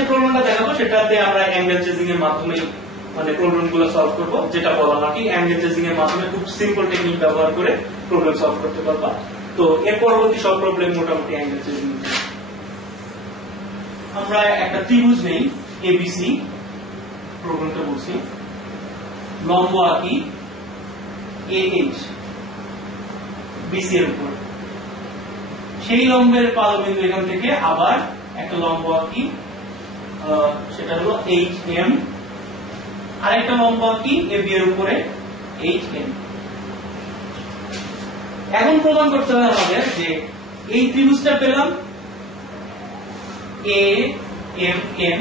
যে প্রবলেমটা দেখাবো সেটাতে আমরা অ্যাঙ্গেল চেজিং এর মাধ্যমে মানে প্রবলেমগুলো সলভ করব, যেটা বললাম আর কি, অ্যাঙ্গেল চেজিং এর মাধ্যমে খুব সিম্পল টেকনিক ব্যবহার করে প্রবলেম সলভ করতে পারবা। তো এর পরবর্তী সব প্রবলেম মোটামুটি অ্যাঙ্গেল চেজিং। আমরা একটা ত্রিভুজ নেই এবিসি, প্রবলেমটা বলছি, লম্ব আঁকি AH BC এর উপর, সেই লম্বের পাদবিন্দু এখান থেকে আবার একটা লম্ব আঁকি, সেটা হলো HM, আর একটা লম্ব আঁকি AB এর উপরে HN। এখন প্রমাণ করতে হবে আমাদের যে এই ত্রিভুজটা পেলাম AMN,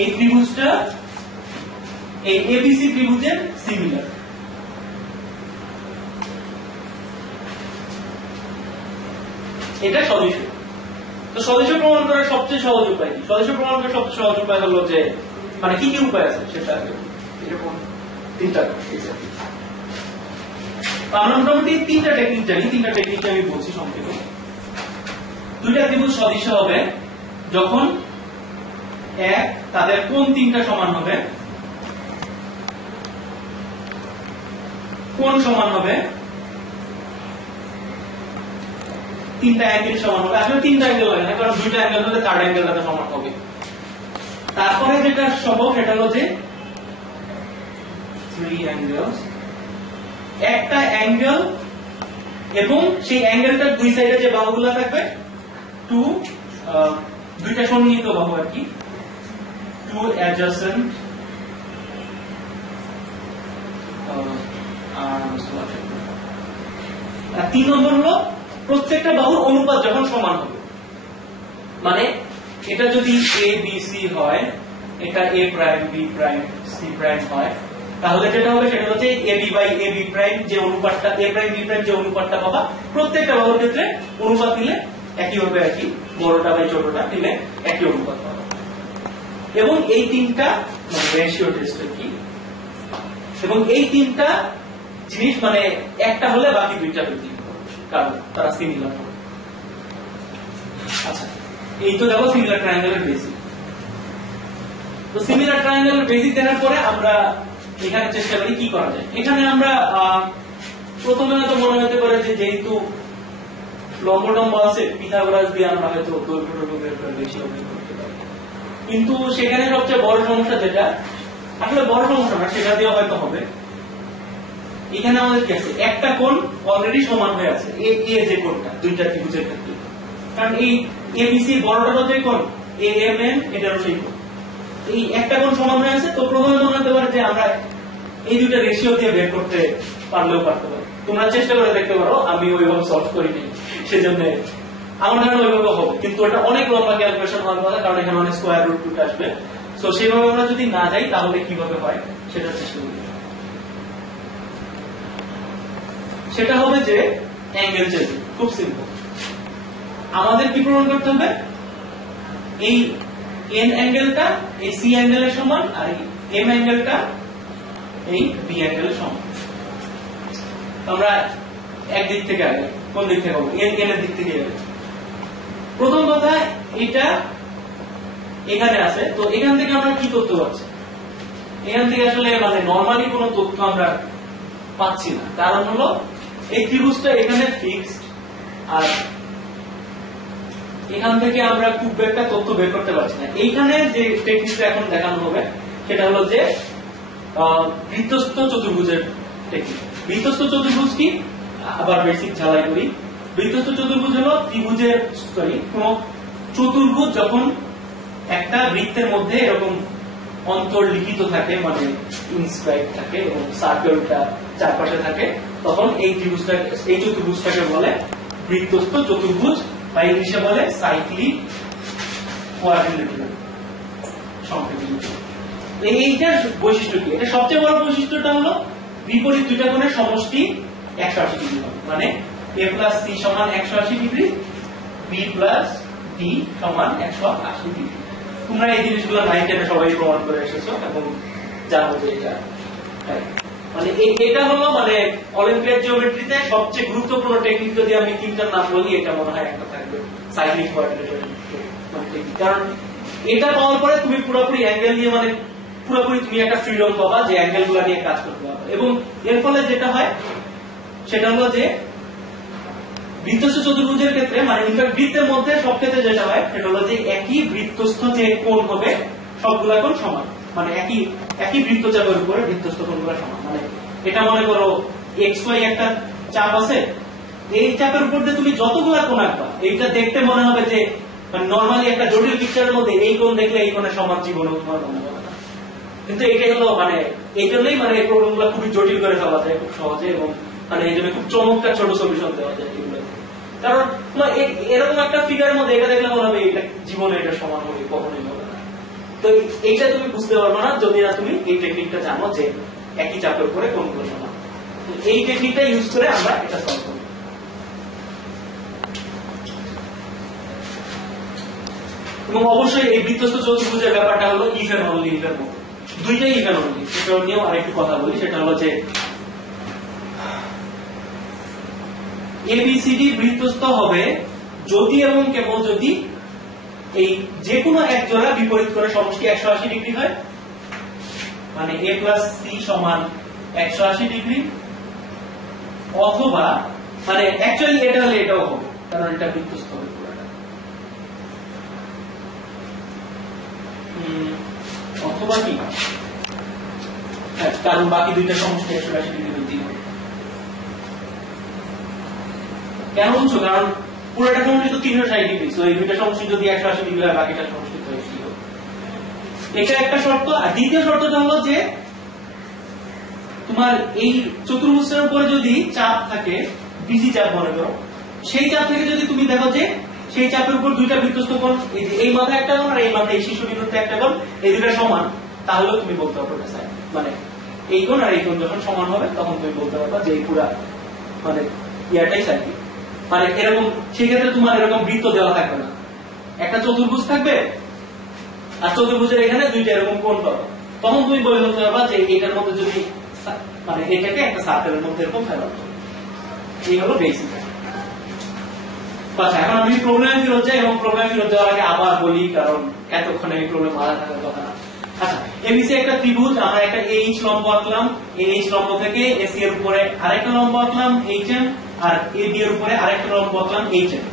এই ত্রিভুজটা এই ABC ত্রিভুজের সিমিলার। এটা সদৃশ। তো সদৃশ প্রমাণ করার সবচেয়ে সহজ উপায় কি? সদৃশ প্রমাণ করার সবচেয়ে সহজ উপায় হলো যে মানে কি কি উপায় আছে সেটা এরকম তিনটা। আমরা মোটামুটি তিনটা টেকনিক জানি, তিনটা টেকনিক আমি বলছি সংক্ষেপে। দুইটা ত্রিভুজ সদৃশ হবে যখন এক তাদের কোণ তিনটা সমান হবে, কোণ সমান হবে, তিনটা অ্যাঙ্গেল সমান হবে। আসলে তিনটা অ্যাঙ্গেল লাগে না, কারণ দুইটা অ্যাঙ্গেল হলে থার্ড অ্যাঙ্গেলটা সমান হবে। তারপরে যেটা সম্ভব সেটা হলো যে থ্রি অ্যাঙ্গেলস, একটা অ্যাঙ্গেল এবং সেই অ্যাঙ্গেলটার দুই সাইডে যে বাহুগুলো থাকবে দুইটা সন্নিহিত বাহু আর কি, টু অ্যাডজাসেন্ট আর তিন নম্বর হলো প্রত্যেকটা বাহুর অনুপাত যখন সমান হবে। মানে এটা যদি ABC হয়, এটা A prime B prime C prime হয়, তাহলে যেটা হবে সেটা হচ্ছে AB বাই AB প্রাইম যে অনুপাতটা A প্রাইম B প্রাইম যে অনুপাতটা পাবা, প্রত্যেকটা বাহুর ক্ষেত্রে অনুপাত নিলে একই হবে আর কি, বড়টা বাই ছোটটা নিলে একই অনুপাত পাবা। এবং এই তিনটা মানে রেশিও টেস্ট কি, এবং এই তিনটা জিনিস মানে একটা হলে বাকি দুইটা হইতে কারণ তারা সিমিলার হবে। আচ্ছা, এই তো দেখো সিমিলার ট্রায়াঙ্গেলের বেসিক। তো সিমিলার ট্রায়াঙ্গেলের বেসিক দেখার পরে আমরা এখানে চেষ্টা করি কি করা যায়। এখানে আমরা প্রথমে হয়তো মনে হতে পারে যে যেহেতু লম্ব টম্ব আছে, পিথাগোরাস দিয়ে আমরা হয়তো দৈর্ঘ্য বের করে বেশি বের করতে পারি, কিন্তু সেখানে সবচেয়ে বড় সমস্যা যেটা, আসলে বড় সমস্যা না, সেটা দিয়ে হয়তো হবে। এখানে আমাদের কি আছে, একটা কোণ অলরেডি সমান হয়ে আছে, এ যে কোণটা দুইটা ত্রিভুজের ক্ষেত্রে, কারণ এই ABC বড়টারও যে কোণ AMN এটারও সেই কোণ, এই একটা কোণ সমান হয়ে আছে। তো প্রথমে মনে হতে পারে যে আমরা এই দুইটা রেশিও দিয়ে বের করতে পারলেও পারতে পারি। তোমরা চেষ্টা করে দেখতে পারো, আমি ওইভাবে সলভ করিনি, সেজন্য আমার ধারণা ওইভাবে হবে, কিন্তু এটা অনেক লম্বা ক্যালকুলেশন হওয়ার কথা, কারণ এখানে অনেক স্কয়ার রুট টুট আসবে। তো সেইভাবে আমরা যদি না যাই তাহলে কিভাবে হয় সেটা চেষ্টা করি। সেটা হবে যে অ্যাঙ্গেল চেজিং, খুব সিম্পল। আমাদের কি প্রমাণ করতে হবে, এই এন অ্যাঙ্গেলটা এই সি অ্যাঙ্গেলের সমান, আর এই এম অ্যাঙ্গেলটা এই বি অ্যাঙ্গেলের সমান। আমরা একদিক থেকে আগে, কোন দিক থেকে হবে, এন এর দিক থেকে আগে। প্রথম কথা, এটা এখানে আছে, তো এখান থেকে আমরা কি তথ্য পাচ্ছি? এখান থেকে আসলে মানে নরমালি কোনো তথ্য আমরা পাচ্ছি না, কারণ হলো এই ত্রিভুজটা এখানে ফিক্সড, আর এখান থেকে আমরা খুব একটা তথ্য বের করতে পারছি না। এইখানে যে টেকনিকটা এখন দেখানো হবে সেটা হলো যে বৃত্তস্থ চতুর্ভুজের টেকনিক। বৃত্তস্থ চতুর্ভুজ কি, আবার বেসিক ঝালাই করি। বৃত্তস্থ চতুর্ভুজ হলো ত্রিভুজের কোন চতুর্ভুজ যখন একটা বৃত্তের মধ্যে এরকম অন্তর্লিখিত থাকে, মানে ইনস্ক্রাইব থাকে এবং সার্কেলটা চারপাশে থাকে, তখন এই ত্রিভুজটাকে, এই চতুর্ভুজটাকে বলে বৃত্তস্থ চতুর্ভুজ, বা ইংলিশে বলে সাইক্লিক কোয়াড্রিলেটারাল সংকেত। এইটার বৈশিষ্ট্য কি? এটা সবচেয়ে বড় বৈশিষ্ট্যটা হলো বিপরীত দুইটা কোণের সমষ্টি 180 ডিগ্রি হবে, মানে a প্লাস c সমান 180 ডিগ্রি, b প্লাস d সমান 180 ডিগ্রি। তোমরা এই জিনিসগুলো 9 10 এ সবাই প্রমাণ করে এসেছো এবং জানো যে এটা মানে এটা হলো মানে অলিম্পিয়াড জিওমেট্রিতে সবচেয়ে গুরুত্বপূর্ণ টেকনিক। যদি আমি তিনটার নাম বলি, এটা মনে হয় একটা থাকবে, সাইক্লিক কোয়াড্রিলেটারাল টেকনিক। কারণ এটা পাওয়ার পরে তুমি পুরোপুরি অ্যাঙ্গেল নিয়ে মানে পুরোপুরি তুমি একটা ফ্রিডম পাবা যে অ্যাঙ্গেল গুলা নিয়ে কাজ করতে পারবে। এবং এর ফলে যেটা হয় সেটা হলো যে বৃত্তস্থ চতুর্ভুজের ক্ষেত্রে মানে ইনফ্যাক্ট বৃত্তের মধ্যে সব ক্ষেত্রে যেটা হয় সেটা হলো যে একই বৃত্তস্থ যে কোণ হবে সবগুলা কোণ সমান, মানে একই বৃত্তচাপের উপরে বৃত্তস্থ কোণগুলো সমান। মানে এটা মনে করো XY একটা চাপ আছে, এই চাপের উপর দিয়ে তুমি যতগুলা কোণ আঁকবা এইটা দেখতে মনে হবে যে নরমালি একটা জটিল পিকচারের মধ্যে এই কোণ দেখলে এই কোণের সমান জীবন তোমার মনে হবে না, কিন্তু এটাই হলো মানে এই জন্যই মানে এই প্রবলেম গুলা খুবই জটিল করে ফেলা যায় খুব সহজে, এবং মানে এই জন্য খুব চমৎকার ছোট সলিউশন দেওয়া যায় এগুলো। কারণ এরকম একটা ফিগারের মধ্যে এটা দেখলে মনে হবে এটা জীবনে এটা সমান হবে, কখনোই হবে না। তো এইটা তুমি বুঝতে পারবে না যদি না তুমি এই টেকনিকটা জানো যে একই চাপের উপরে কোণগুলো সমান। এই টেকনিকটা ইউজ করে আমরা এটা সলভ করি। এবং অবশ্যই এই বৃত্তস্থ চতুর্ভুজের ব্যাপারটা হলো ইভেন অনলি ইভেন মতো, দুইটাই ইভেন অনলি। সেটা নিয়েও আরেকটু কথা বলি, সেটা হলো যে এবিসিডি বৃত্তস্থ হবে যদি এবং কেবল যদি এই যে কোনো এক জোড়া বিপরীত করে সমষ্টি 180 ডিগ্রি হয়, মানে a প্লাস সি সমান 180 ডিগ্রি, অথবা মানে অ্যাকচুয়ালি এটা হলে এটাও হবে কারণ এটা বৃত্তস্থ হবে পুরোটা, অথবা কি কারণ বাকি দুইটা সমষ্টি 180 ডিগ্রি হইতেই হবে। কেন বলছো? কারণ পুরোটা সমষ্টি তো 360 ডিগ্রি, তো এই দুইটা সমষ্টি যদি 180 ডিগ্রি হয় বাকিটা সমষ্টি তো 80 হবে। এটা একটা শর্ত। আর দ্বিতীয় শর্তটা হলো যে তোমার এই চতুর্ভুজের উপরে যদি চাপ থাকে, বিজি চাপ মনে করো, সেই চাপ থেকে যদি তুমি দেখো যে সেই চাপের উপর দুইটা বৃত্তস্থ কোণ, এই মাথায় একটা কোণ আর এই মাথায় এই শীর্ষবিন্দুতে একটা কোণ, এই দুটো সমান, তাহলে তুমি বলতে পারবে মানে এই কোণ আর এই কোণ যখন সমান হবে তখন তুমি বলতে পারবা যে এই পুরা মানে ইয়াটাই সার্কিট। মানে এরকম সেই ক্ষেত্রে তোমার এরকম বৃত্ত দেওয়া থাকবে না, একটা চতুর্ভুজ থাকবে আর চতুর্ভুজের এখানে দুইটা এরকম কোণ পাবে, তখন তুমি বলে বলতে পারবা যে এটার মধ্যে যদি মানে এটাকে একটা সার্কেলের মধ্যে এরকম ফেলা, এই হলো বেসিক। আচ্ছা, এখন আমি প্রবলেমে ফেরত যাই, এবং প্রবলেমে ফেরত যাওয়ার আগে আবার বলি কারণ এতক্ষণে এই প্রবলেম মাথা থাকার কথা না। আচ্ছা, এবিসি একটা ত্রিভুজ, আমরা একটা এইচ লম্ব আঁকলাম, এই এইচ লম্ব থেকে এসি এর উপরে আরেকটা লম্ব আঁকলাম এইচএম, আর এবি এর উপরে আরেকটা লম্ব আঁকলাম এইচএম।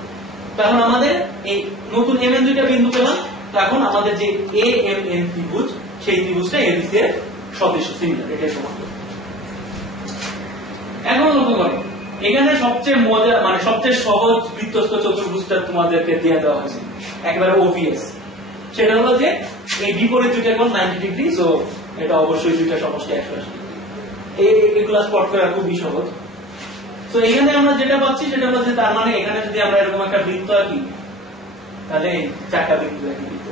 তখন আমাদের এই নতুন এম এন দুইটা বিন্দু পেলাম, তখন আমাদের যে এ এম এন ত্রিভুজ সেই ত্রিভুজটা এবিসি এর সদৃশ, সিমিলার, এটাই সমান। এখন লক্ষ্য করো এখানে সবচেয়ে মজা মানে সবচেয়ে সহজ বৃত্তস্থ চতুর্ভুজটা তোমাদেরকে দিয়ে দেওয়া হয়েছে, একেবারে ওভিএস। সেটা হলো যে এই বিপরীত দুইটা কোণ 90 ডিগ্রি, সো এটা অবশ্যই দুইটা সমষ্টি 180 ডিগ্রি। এগুলা স্পট করা খুবই সহজ। তো এখানে আমরা যেটা পাচ্ছি সেটা হলো যে তার মানে এখানে যদি আমরা এরকম একটা বৃত্ত আঁকি তাহলে চারটা বিন্দু একই বৃত্ত।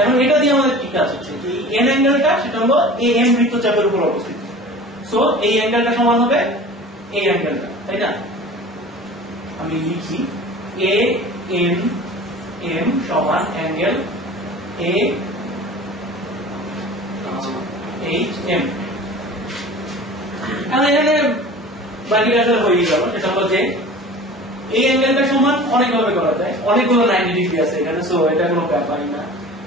এখন এটা দিয়ে আমাদের কি কাজ হচ্ছে, এই এন অ্যাঙ্গেলটা সেটা হলো এ এম বৃত্তচাপের উপর অবস্থিত, সো এই অ্যাঙ্গেলটা সমান হবে এই অ্যাঙ্গেলটা, তাই না? আমি লিখি এ এম এম সমান অ্যাঙ্গেল এ এইচ এম। এখন এখানে বাকিটা আসলে হয়ে গেল, সেটা হলো যে এই অ্যাঙ্গেলটা সমান অনেকভাবে করা যায়, অনেকগুলো 90 ডিগ্রি আছে এখানে, সো এটা কোনো ব্যাপারই না।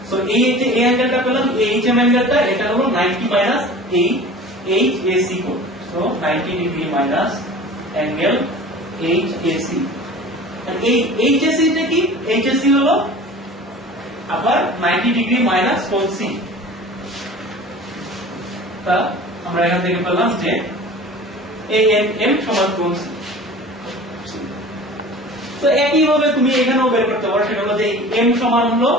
সো এই যে এই অ্যাঙ্গেলটা পেলাম এইচ এম অ্যাঙ্গেলটা, এটা হলো 90 মাইনাস এই এইচ এ সি কোণ, so 90 degree minus angle H A C. এই এইচ এ সি টা কি? এইচ এ সি হলো আবার 90 ডিগ্রি মাইনাস কোণ সি। তা আমরা এখান থেকে পেলাম যে এ এন এম সমান কোণ সি। তো একই ভাবে তুমি এখানেও বের করতে পারো, সেটা হলো যে এম সমান হলো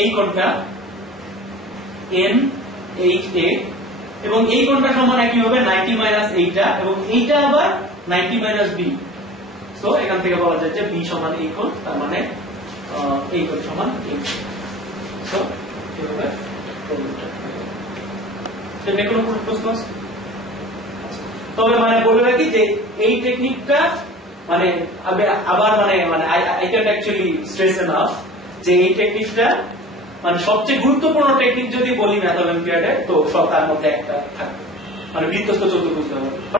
এই কোণটা এন এইচ এ, এবং এই কোণটা সমান একই ভাবে 90 মাইনাস এইটা, এবং এইটা আবার 90 মাইনাস বি। সো এখান থেকে বলা যায় যে বি সমান এই কোণ, তার মানে এই কোণ সমান এই কোণ। সো এভাবে সেটা কোনো প্রশ্ন আছে? তবে মানে বলে রাখি যে এই টেকনিকটা মানে আবার মানে I can actually stress enough যে এই টেকনিকটা মানে সবচেয়ে গুরুত্বপূর্ণ টেকনিক যদি বলি ম্যাথ অলিম্পিয়াডে, তো সব তার মধ্যে একটা থাকবে, মানে বৃত্তস্থ চতুর্ভুজ।